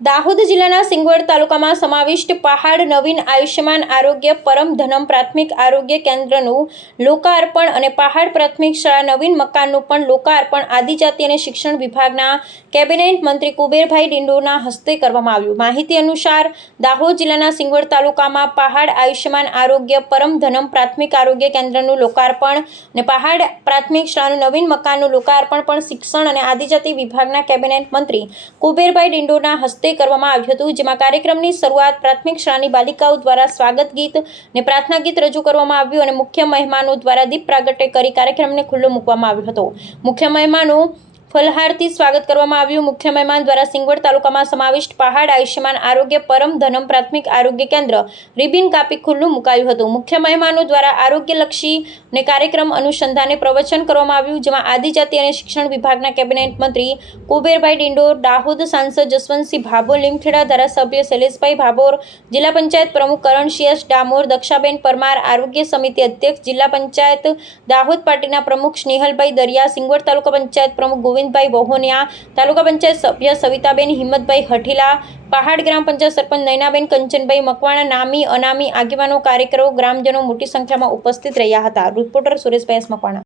દાહોદ જિલ્લાના સિંગવડ તાલુકામાં સમાવિષ્ટ પહાડ નવીન આયુષ્યમાન આરોગ્ય પરમ ધનમ પ્રાથમિક આરોગ્ય કેન્દ્રનું લોકાર્પણ અને પહાડ પ્રાથમિક શાળા નવીન મકાનનું પણ લોકાર્પણ આદિજાતિ અને શિક્ષણ વિભાગના કેબિનેટ મંત્રી કુબેરભાઈ ડિંડોના હસ્તે કરવામાં આવ્યું. માહિતી અનુસાર, દાહોદ જિલ્લાના સિંગવડ તાલુકામાં પહાડ આયુષ્યમાન આરોગ્ય પરમ ધનમ પ્રાથમિક આરોગ્ય કેન્દ્રનું લોકાર્પણ અને પહાડ પ્રાથમિક શાળાનું નવીન મકાનનું લોકાર્પણ પણ શિક્ષણ અને આદિજાતિ વિભાગના કેબિનેટ મંત્રી કુબેરભાઈ ડિંડોના હસ્તે કરવામાં આવ્યું હતું, જેમાં કાર્યક્રમની શરૂઆત પ્રાથમિક શાળાની બાલિકાઓ દ્વારા સ્વાગત ગીત અને પ્રાર્થના ગીત રજૂ કરવામાં આવ્યું અને મુખ્ય મહેમાનો દ્વારા દીપ પ્રાગટ્ય કરી કાર્યક્રમને ખુલ્લો મૂકવામાં આવ્યો હતો. મુખ્ય મહેમાનો ફલહારથી સ્વાગત કરવામાં આવ્યું. મુખ્ય મહેમાન દ્વારા સિંગવડ તાલુકામાં સમાવિષ્ટ પહાડ આયુષ્યમાન આરોગ્ય પરમ ધનમ પ્રાથમિક આરોગ્ય કેન્દ્ર રિબિન કાપી ખુલ્લું મુકાયું હતું. મુખ્ય મહેમાનો દ્વારા આરોગ્યલક્ષી ને કાર્યક્રમ અનુસંધાને પ્રવચન કરવામાં આવ્યું, જેમાં આદિજાતિ અને શિક્ષણ વિભાગના કેબિનેટ મંત્રી કુબેરભાઈ ડિંડો, દાહોદ સાંસદ જસવંતસિંહ ભાભોર, લીમખેડા ધારાસભ્ય શૈલેષભાઈ ભાભોર, જિલ્લા પંચાયત પ્રમુખ કરણસિંહ ડામોર, દક્ષાબેન પરમાર આરોગ્ય સમિતિ અધ્યક્ષ જિલ્લા પંચાયત, દાહોદ પાર્ટીના પ્રમુખ સ્નેહલભાઈ દરિયા, સિંગવડ તાલુકા પંચાયત પ્રમુખ ગોવિંદભાઈ વહોનિયા તાલુકા પંચાયત સભ્ય સવિતાબેન, હિંમતભાઈ હઠીલા, પહાડ ગ્રામ પંચાયત સરપંચ નૈનાબેન કંચનભાઈ મકવાણા, નામી, અનામી આગેવાનો, કાર્યકરો, ગ્રામજનો મોટી સંખ્યામાં ઉપસ્થિત રહ્યા હતા. રિપોર્ટર સુરેશભાઈ મકવાણા.